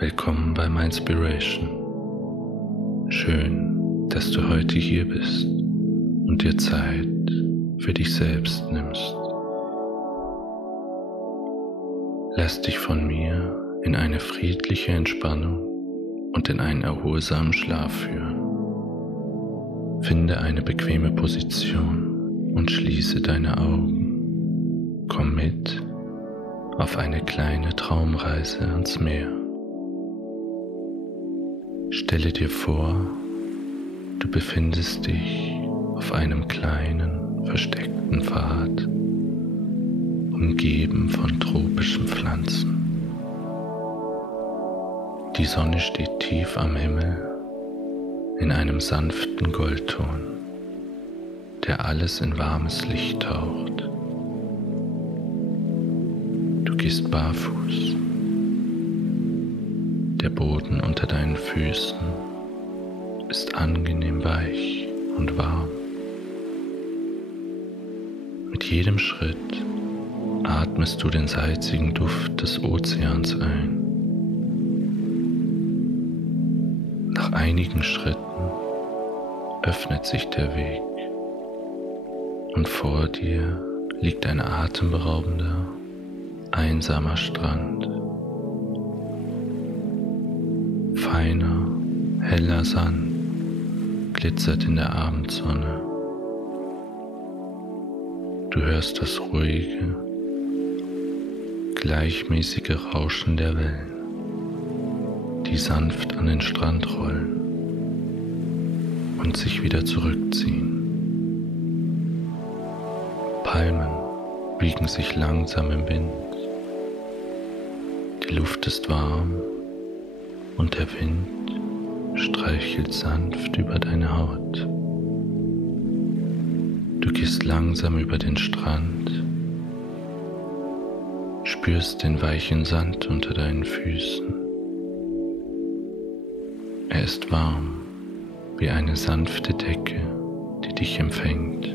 Willkommen beim Inspiration. Schön, dass du heute hier bist und dir Zeit für dich selbst nimmst. Lass dich von mir in eine friedliche Entspannung und in einen erholsamen Schlaf führen. Finde eine bequeme Position und schließe deine Augen. Komm mit auf eine kleine Traumreise ans Meer. Stelle dir vor, du befindest dich auf einem kleinen, versteckten Pfad, umgeben von tropischen Pflanzen. Die Sonne steht tief am Himmel in einem sanften Goldton, der alles in warmes Licht taucht. Du gehst barfuß. Der Boden unter deinen Füßen ist angenehm weich und warm. Mit jedem Schritt atmest du den salzigen Duft des Ozeans ein. Nach einigen Schritten öffnet sich der Weg und vor dir liegt ein atemberaubender, einsamer Strand. Feiner, heller Sand glitzert in der Abendsonne. Du hörst das ruhige, gleichmäßige Rauschen der Wellen, die sanft an den Strand rollen und sich wieder zurückziehen. Palmen wiegen sich langsam im Wind. Die Luft ist warm und der Wind streichelt sanft über deine Haut. Du gehst langsam über den Strand, spürst den weichen Sand unter deinen Füßen. Er ist warm wie eine sanfte Decke, die dich empfängt.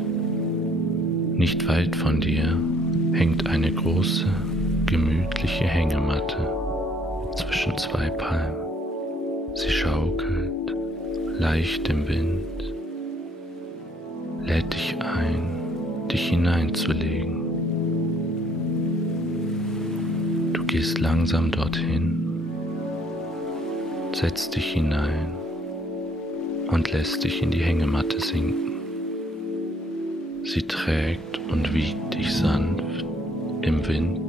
Nicht weit von dir hängt eine große, gemütliche Hängematte zwischen zwei Palmen. Sie schaukelt leicht im Wind, lädt dich ein, dich hineinzulegen. Du gehst langsam dorthin, setzt dich hinein und lässt dich in die Hängematte sinken. Sie trägt und wiegt dich sanft im Wind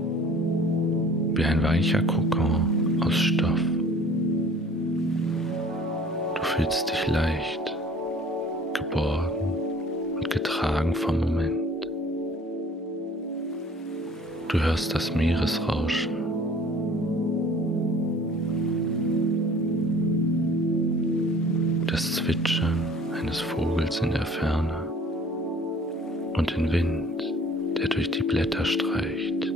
wie ein weicher Kokon aus Stoff. Du fühlst dich leicht, geborgen und getragen vom Moment. Du hörst das Meeresrauschen. Das Zwitschern eines Vogels in der Ferne und den Wind, der durch die Blätter streicht.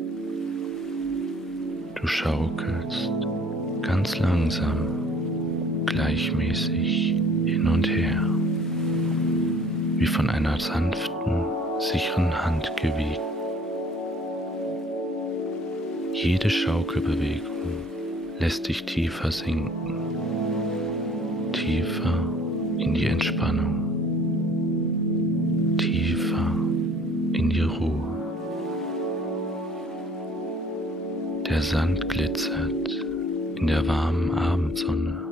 Du schaukelst ganz langsam, gleichmäßig hin und her, wie von einer sanften, sicheren Hand gewiegt. Jede Schaukelbewegung lässt dich tiefer sinken, tiefer in die Entspannung, tiefer in die Ruhe. Der Sand glitzert in der warmen Abendsonne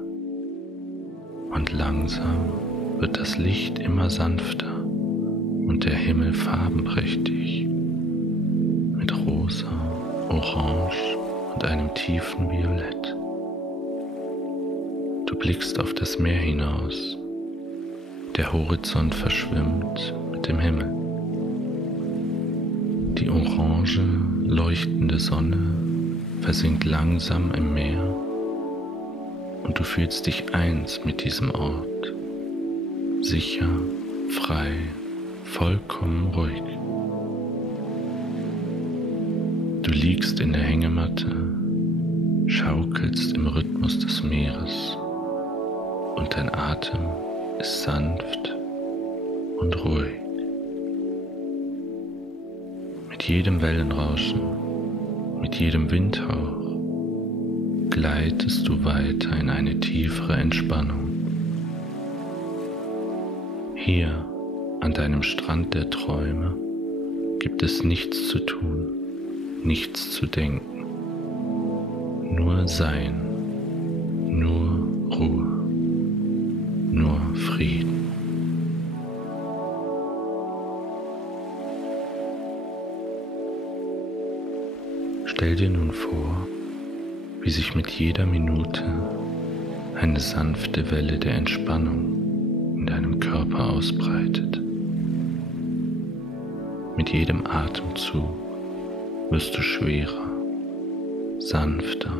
und langsam wird das Licht immer sanfter und der Himmel farbenprächtig mit rosa, orange und einem tiefen Violett. Du blickst auf das Meer hinaus. Der Horizont verschwimmt mit dem Himmel. Die orange, leuchtende Sonne versinkt langsam im Meer und du fühlst dich eins mit diesem Ort. Sicher, frei, vollkommen ruhig. Du liegst in der Hängematte, schaukelst im Rhythmus des Meeres und dein Atem ist sanft und ruhig. Mit jedem Wellenrauschen, mit jedem Windhauch gleitest du weiter in eine tiefere Entspannung. Hier, an deinem Strand der Träume, gibt es nichts zu tun, nichts zu denken, nur Sein, nur Ruhe, nur Frieden. Stell dir nun vor, wie sich mit jeder Minute eine sanfte Welle der Entspannung in deinem Körper ausbreitet. Mit jedem Atemzug wirst du schwerer, sanfter,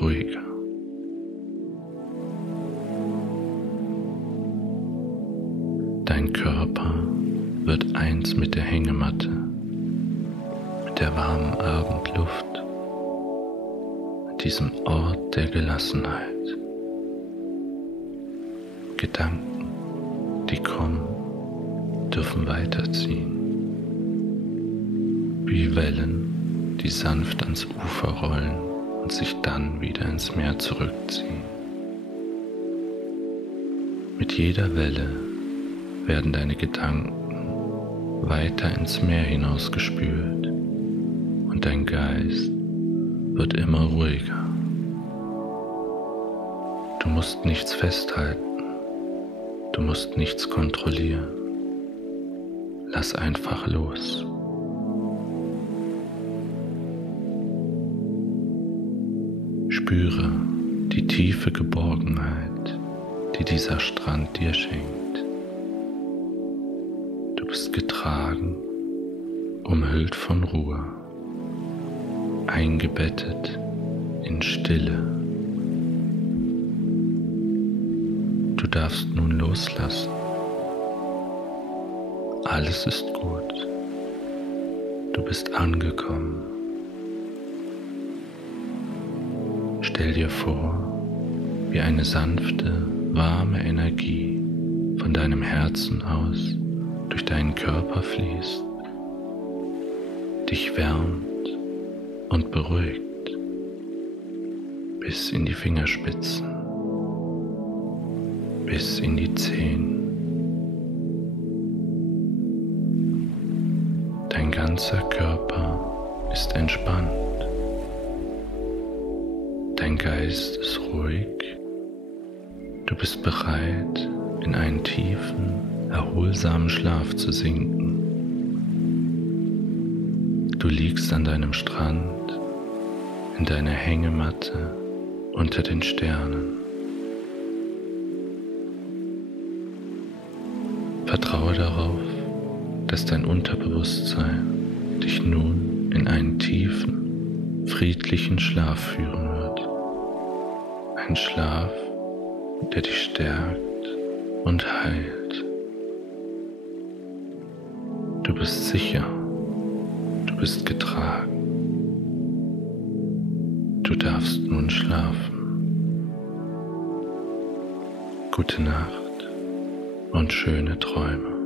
ruhiger. Dein Körper wird eins mit der Hängematte, mit der warmen Abendluft, mit diesem Ort der Gelassenheit. Gedanken, die kommen, dürfen weiterziehen. Wie Wellen, die sanft ans Ufer rollen und sich dann wieder ins Meer zurückziehen. Mit jeder Welle werden deine Gedanken weiter ins Meer hinausgespült und dein Geist wird immer ruhiger. Du musst nichts festhalten, du musst nichts kontrollieren. Lass einfach los. Spüre die tiefe Geborgenheit, die dieser Strand dir schenkt. Du bist getragen, umhüllt von Ruhe, eingebettet in Stille. Du darfst nun loslassen. Alles ist gut. Du bist angekommen. Stell dir vor, wie eine sanfte, warme Energie von deinem Herzen aus durch deinen Körper fließt, dich wärmt und beruhigt bis in die Fingerspitzen, bis in die Zehen. Dein ganzer Körper ist entspannt. Dein Geist ist ruhig. Du bist bereit, in einen tiefen, erholsamen Schlaf zu sinken. Du liegst an deinem Strand, in deiner Hängematte unter den Sternen. Vertraue darauf, dass dein Unterbewusstsein dich nun in einen tiefen, friedlichen Schlaf führen wird. Ein Schlaf, der dich stärkt und heilt. Du bist sicher, du bist getragen. Du darfst nun schlafen. Gute Nacht und schöne Träume.